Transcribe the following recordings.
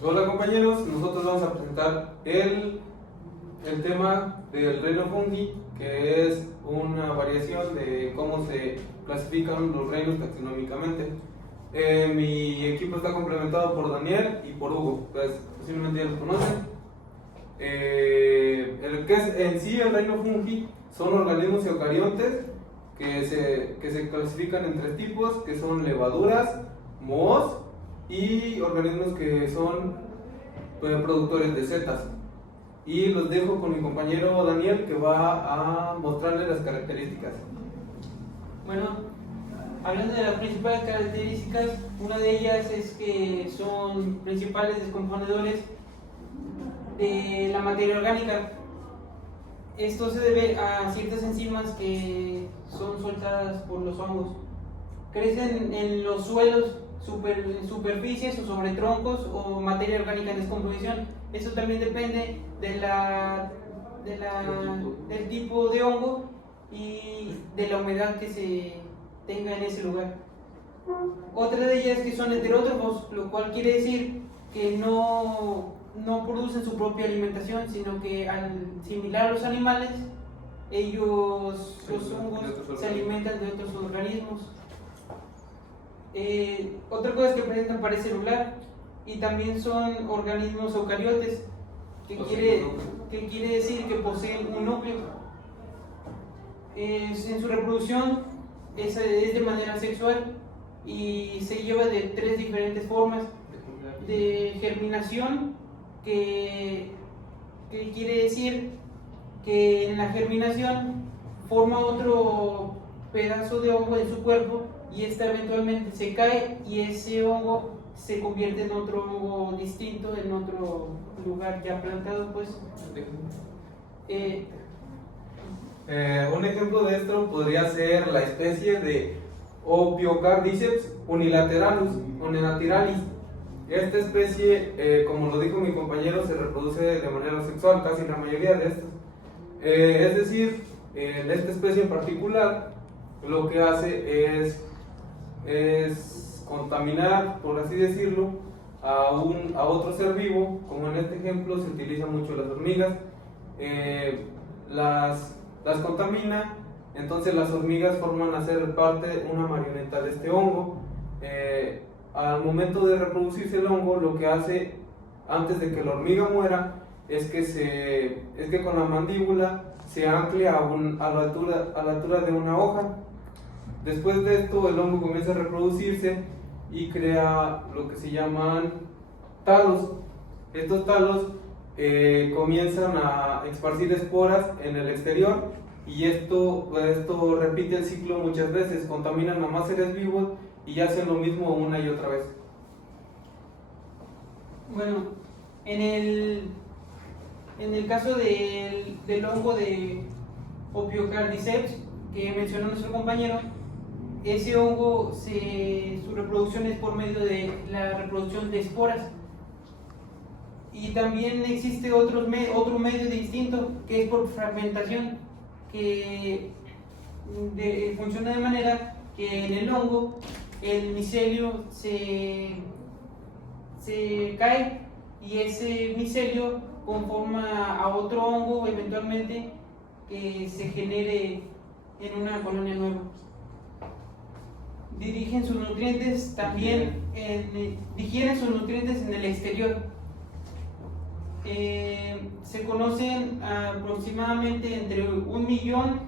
Hola compañeros, nosotros vamos a presentar el tema del reino fungi, que es una variación de cómo se clasifican los reinos taxonómicamente. Mi equipo está complementado por Daniel y por Hugo, pues posiblemente ya los conocen. El que es en sí el reino fungi son organismos eucariontes que se clasifican en tres tipos, que son levaduras, mohos y organismos que son productores de setas. Y los dejo con mi compañero Daniel, que va a mostrarles las características. Bueno, hablando de las principales características, una de ellas es que son principales descomponedores de la materia orgánica. Esto se debe a ciertas enzimas que son soltadas por los hongos. Crecen en los suelos, en superficies o sobre troncos o materia orgánica en descomposición. Eso también depende del tipo de hongo y de la humedad que se tenga en ese lugar. Otra de ellas es que son heterótrofos, lo cual quiere decir que no producen su propia alimentación, sino que al similar a los animales, los hongos, se alimentan de otros organismos. Otra cosa es que presentan pared celular y también son organismos eucariotes, que quiere decir que poseen un núcleo. En su reproducción es de manera sexual y se lleva de tres diferentes formas: de germinación, que quiere decir que en la germinación forma otro pedazo de hongo en su cuerpo y esta eventualmente se cae y ese hongo se convierte en otro hongo distinto, en otro lugar ya plantado, pues. Un ejemplo de esto podría ser la especie de Opiocardiceps unilateralis. Esta especie, como lo dijo mi compañero, se reproduce de manera sexual, casi la mayoría de estas. Es decir, en esta especie en particular, lo que hace es contaminar, por así decirlo, a otro ser vivo. Como en este ejemplo se utilizan mucho las hormigas. Las contamina, entonces las hormigas forman a ser parte, una marioneta de este hongo. Al momento de reproducirse el hongo, lo que hace antes de que la hormiga muera es que con la mandíbula se ancle a la altura de una hoja. Después de esto, el hongo comienza a reproducirse y crea lo que se llaman talos. Estos talos comienzan a esparcir esporas en el exterior y esto repite el ciclo muchas veces, contaminan a más seres vivos y hacen lo mismo una y otra vez. Bueno, en el caso del hongo de Opiocardiceps que mencionó nuestro compañero, ese hongo su reproducción es por medio de la reproducción de esporas. Y también existe otro medio distinto, que es por fragmentación, que funciona de manera que en el hongo el micelio se cae y ese micelio conforma a otro hongo eventualmente, que se genere en una colonia nueva. Digieren sus nutrientes en el exterior. Se conocen aproximadamente entre 1 millón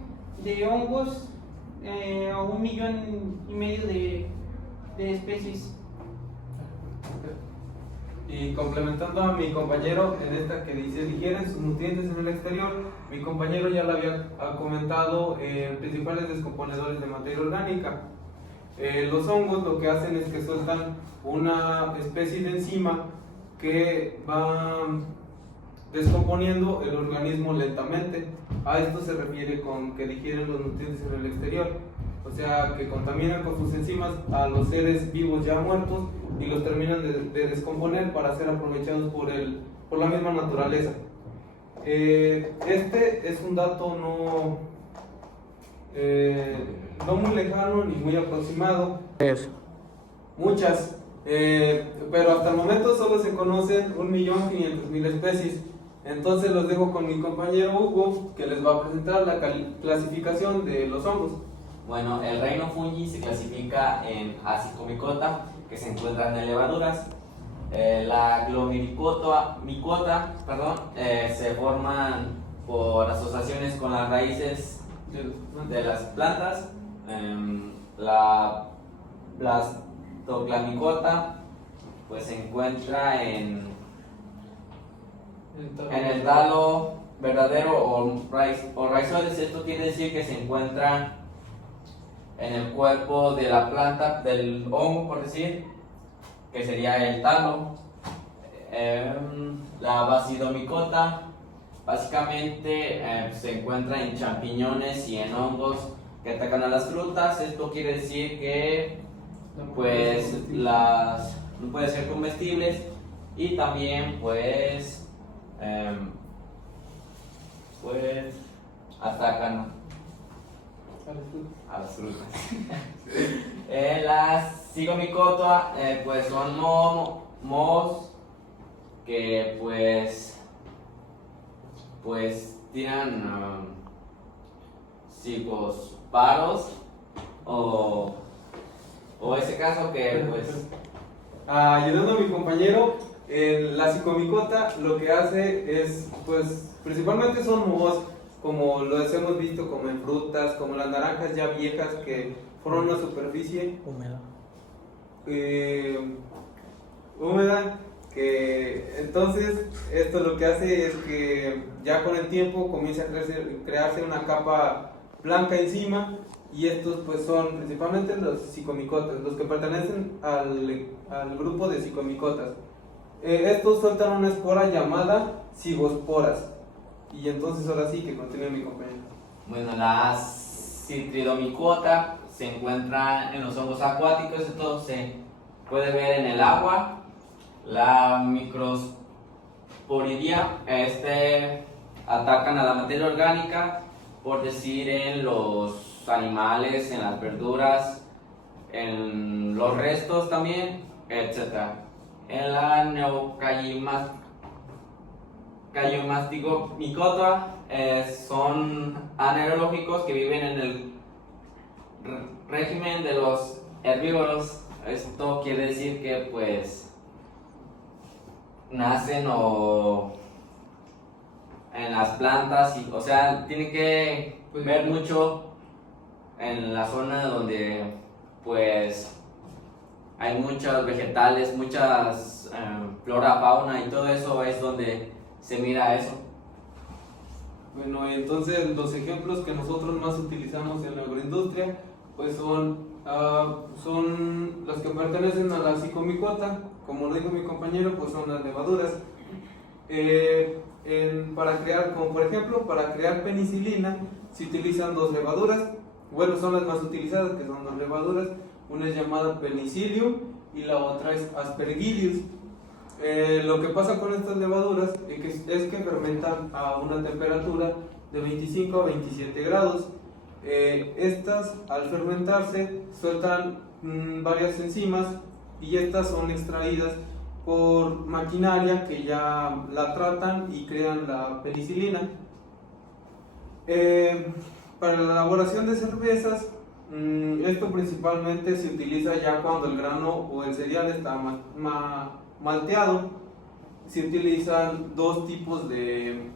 de hongos a 1,5 millones de especies. Y complementando a mi compañero en esta que dice digieren sus nutrientes en el exterior, mi compañero ya lo había comentado, principales descomponedores de materia orgánica. Los hongos lo que hacen es que sueltan una especie de enzima que va descomponiendo el organismo lentamente. A esto se refiere con que digieren los nutrientes en el exterior, o sea que contaminan con sus enzimas a los seres vivos ya muertos y los terminan de descomponer para ser aprovechados por la misma naturaleza. Este es un dato no muy lejano ni muy aproximado. Muchas Pero hasta el momento solo se conocen 1.500.000 especies. Entonces los dejo con mi compañero Hugo, que les va a presentar la clasificación de los hongos. Bueno, el reino fungi se clasifica en Ascomycota, que se encuentran en levaduras. La Glomericota, se forman por asociaciones con las raíces de las plantas. La Blastoclamicota pues se encuentra en el talo verdadero o raizoles. Esto quiere decir que se encuentra en el cuerpo de la planta, del hongo, por decir, que sería el talo. La Basidomycota básicamente se encuentra en champiñones y en hongos que atacan a las frutas. Esto quiere decir que pues no pueden ser comestibles, y también pues atacan a las frutas. Las Zygomicota pues son mohos que pues tiran cigosporos o ese caso que pues ayudando a mi compañero, la Zygomicota lo que hace es, pues, principalmente son mohos, como los hemos visto, como en frutas, como las naranjas ya viejas que forman una superficie húmeda, que entonces esto lo que hace es que ya con el tiempo comienza a crearse una capa blanca encima, y estos pues son principalmente los Zygomicotas, los que pertenecen al grupo de Zygomicotas. Estos sueltan una espora llamada cigosporas. Y entonces ahora sí que continúe mi compañero. Bueno, la Citridomycota se encuentra en los hongos acuáticos. Esto se puede ver en el agua. La Microsporidia atacan a la materia orgánica, por decir, en los animales, en las verduras, en los restos también, etc. En la Neocayomastigomycota son anaerológicos que viven en el régimen de los herbívoros. Esto quiere decir que pues nacen en las plantas, o sea, tiene que ver mucho en la zona donde pues hay muchos vegetales, muchas flora, fauna, y todo eso es donde se mira eso. Bueno, entonces los ejemplos que nosotros más utilizamos en la agroindustria pues son las que pertenecen a la Zygomicota. Como lo dijo mi compañero, pues son las levaduras. Para crear, como por ejemplo, para crear penicilina se utilizan dos levaduras. Bueno, son las más utilizadas, que son dos levaduras. Una es llamada Penicillium y la otra es Aspergillus. Lo que pasa con estas levaduras es que fermentan a una temperatura de 25 a 27 grados. Estas, al fermentarse, sueltan varias enzimas, y estas son extraídas por maquinaria que ya la tratan y crean la penicilina. Para la elaboración de cervezas, esto principalmente se utiliza ya cuando el grano o el cereal está malteado. Se utilizan dos tipos de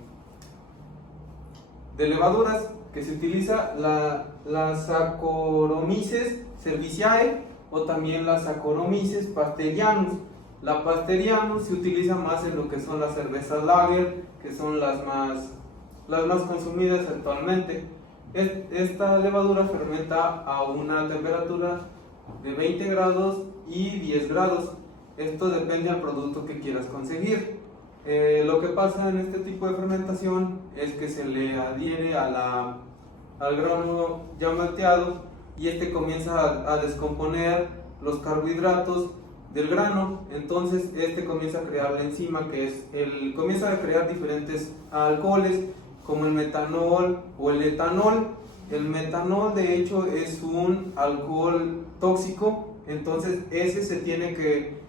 levaduras, que se utiliza la Saccharomyces cerevisiae o también la Saccharomyces pasterianus. La pasterianus se utiliza más en lo que son las cervezas lager, que son las más consumidas actualmente. Esta levadura fermenta a una temperatura de 20 grados y 10 grados. Esto depende del producto que quieras conseguir. Lo que pasa en este tipo de fermentación es que se le adhiere al grano ya malteado, y este comienza a descomponer los carbohidratos del grano. Entonces este comienza a crear la enzima comienza a crear diferentes alcoholes, como el metanol o el etanol. El metanol, de hecho, es un alcohol tóxico entonces ese se tiene que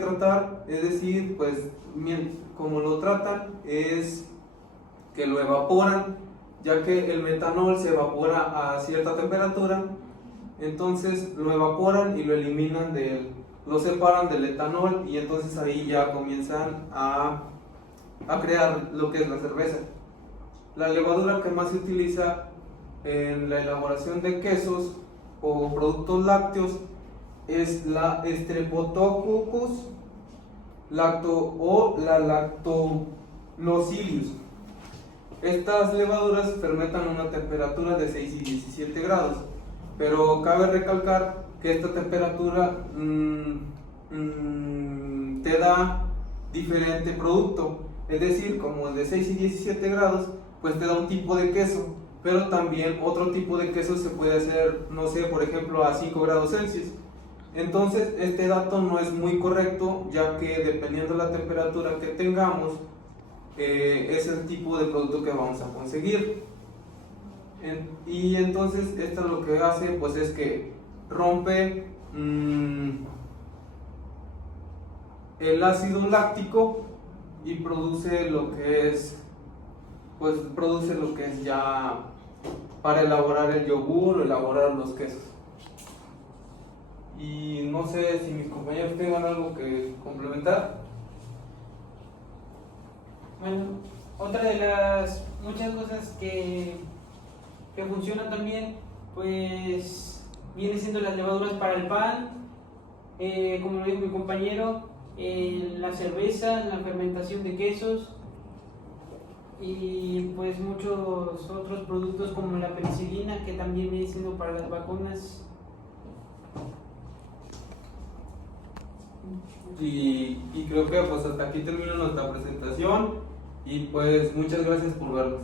tratar, es decir, pues como lo tratan es que lo evaporan, ya que el metanol se evapora a cierta temperatura, entonces lo evaporan y lo eliminan lo separan del etanol y entonces ahí ya comienzan a crear lo que es la cerveza. La levadura que más se utiliza en la elaboración de quesos o productos lácteos es la Streptococcus o la Lactobacillus. Estas levaduras fermentan a una temperatura de 6 y 17 grados, pero cabe recalcar que esta temperatura te da diferente producto, es decir, como el de 6 y 17 grados, pues te da un tipo de queso, pero también otro tipo de queso se puede hacer, no sé, por ejemplo a 5 grados Celsius. Entonces este dato no es muy correcto, ya que dependiendo de la temperatura que tengamos, es el tipo de producto que vamos a conseguir. Y entonces esto lo que hace pues es que rompe el ácido láctico y produce lo que es ya para elaborar el yogur o elaborar los quesos. Y no sé si mis compañeros tengan algo que complementar. Bueno, otra de las muchas cosas que funcionan también, pues viene siendo las levaduras para el pan, como lo dijo mi compañero, la cerveza, la fermentación de quesos y pues muchos otros productos como la penicilina, que también viene siendo para las vacunas. Y creo que pues hasta aquí termina nuestra presentación y pues muchas gracias por vernos.